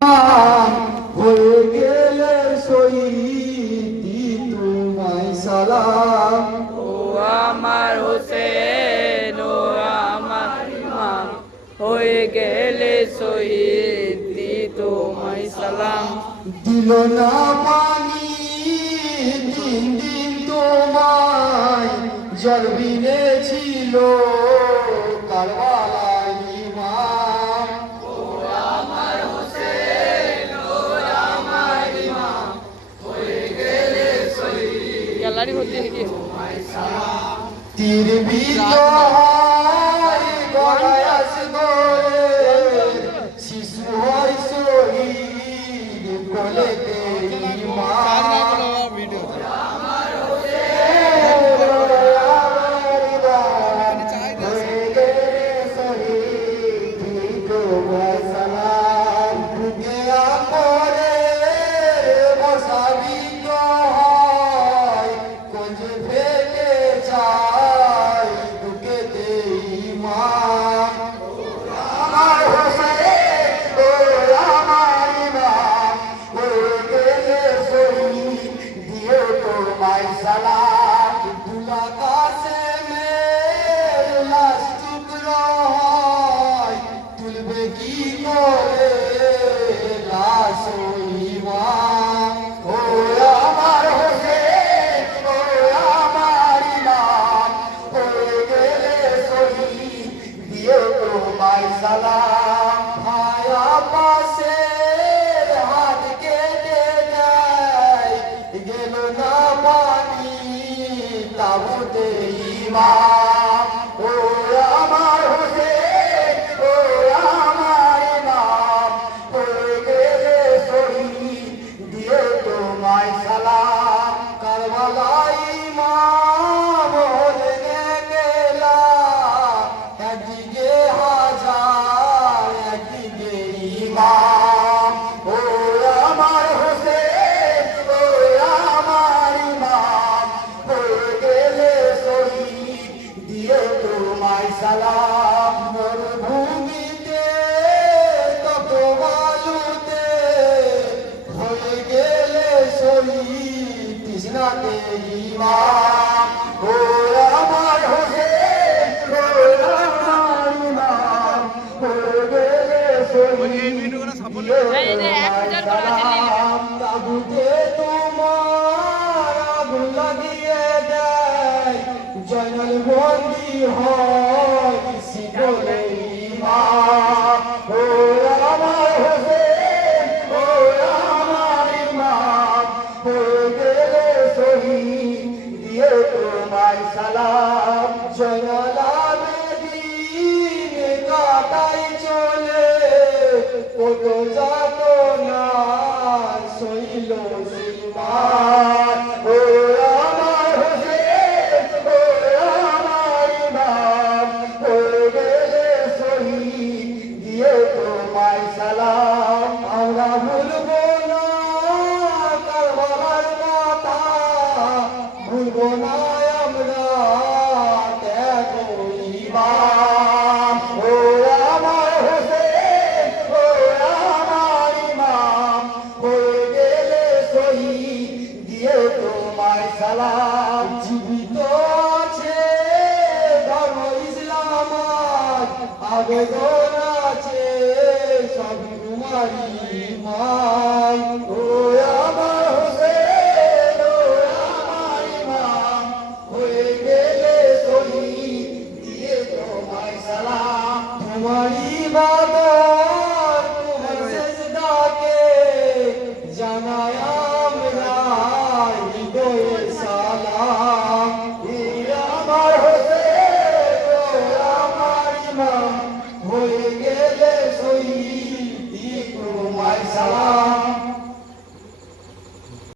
হয়ে গেলে শহীদ তোমায় সালাম। ও আমার হোসেন, ও আমার ইমাম, হয়ে গেলে শহীদ তোমায় সালাম। দিল না পানি দিন দিন তোমায়, জল বিনে ছিল কারবালায় ইমাম। ও আমার হোসেন, ও আমার ইমাম, হয়ে গেলে শহীদ গ্যালারি ভর্তি নাকি তীর বিদ্ধ হয় গলায় আসবে, শিশু হয় শহীদ কোলেতে ইমাম। হয়ে গেলে শহীদ তোমায় সালাম। বুকে আমরে বসাবিত হয়, কোজ ফেলে যায় বুকেতে ইমাম। আমার হোসেন, ও আমার ইমাম, হয়ে গেলে শহীদ দিও তোমায় সালাম। দুলা কাসেমের লাশ টুকরো হয়, তুলবে কি করে লাশ ইমাম। ও আমার হোসেন, ও আমার ইমাম, হয়ে গেলে শহীদ দিও তোমায় সালাম। ভায়া পাশে হাত কেটে যায়, গেল না পানি তাবুতে ইমাম। ও আমার হোসেন, ও আমার ইমাম, হয়ে গেলে শহীদ দিও তোমায় সালাম। কারবালায় ইমাম হলেন গেলা, একদিকে হাজার একদিকে ইমাম। ও আমার হোসেন, ও আমার ইমাম, হয়ে গেলে শহীদ দিও তোমায় সালাম। মরুভূমিতে কত বালুতে হয়ে গেলে শহীদ তৃষ্ণাতে ইমাম। ও আমার হোসেন, ও আমার ইমাম, হয়ে গেলে শহীদ দিও তোমায় সালাম। তাবুতে তোমার আগুন লাগিয়ে দেয়, জয়নাল বন্দী হয় শিকলে ইমাম। ও আমার হোসেন, ও আমার ইমাম, হয়ে গেলে শহীদ দিও তোমায় সালাম। জয়নাল আবেদীন কাটাই চলে, কত যাতনা সইল সীমান। ও আমার হোসেন, ও আমার ইমাম, হয়ে গেলে শহীদ দিও তোমায় সালাম। আমরা ভুলব না কারবালার কথা, ভুলব না আমরা ত্যাগ ইমাম। ও আমার হোসেন, ও আমার ইমাম, হয়ে গেলে শহীদ দিও তোমায় সালাম। জীবিত আছে ধর্ম ইসলাম, আবেদন আছে সব তোমারই ইমাম। ও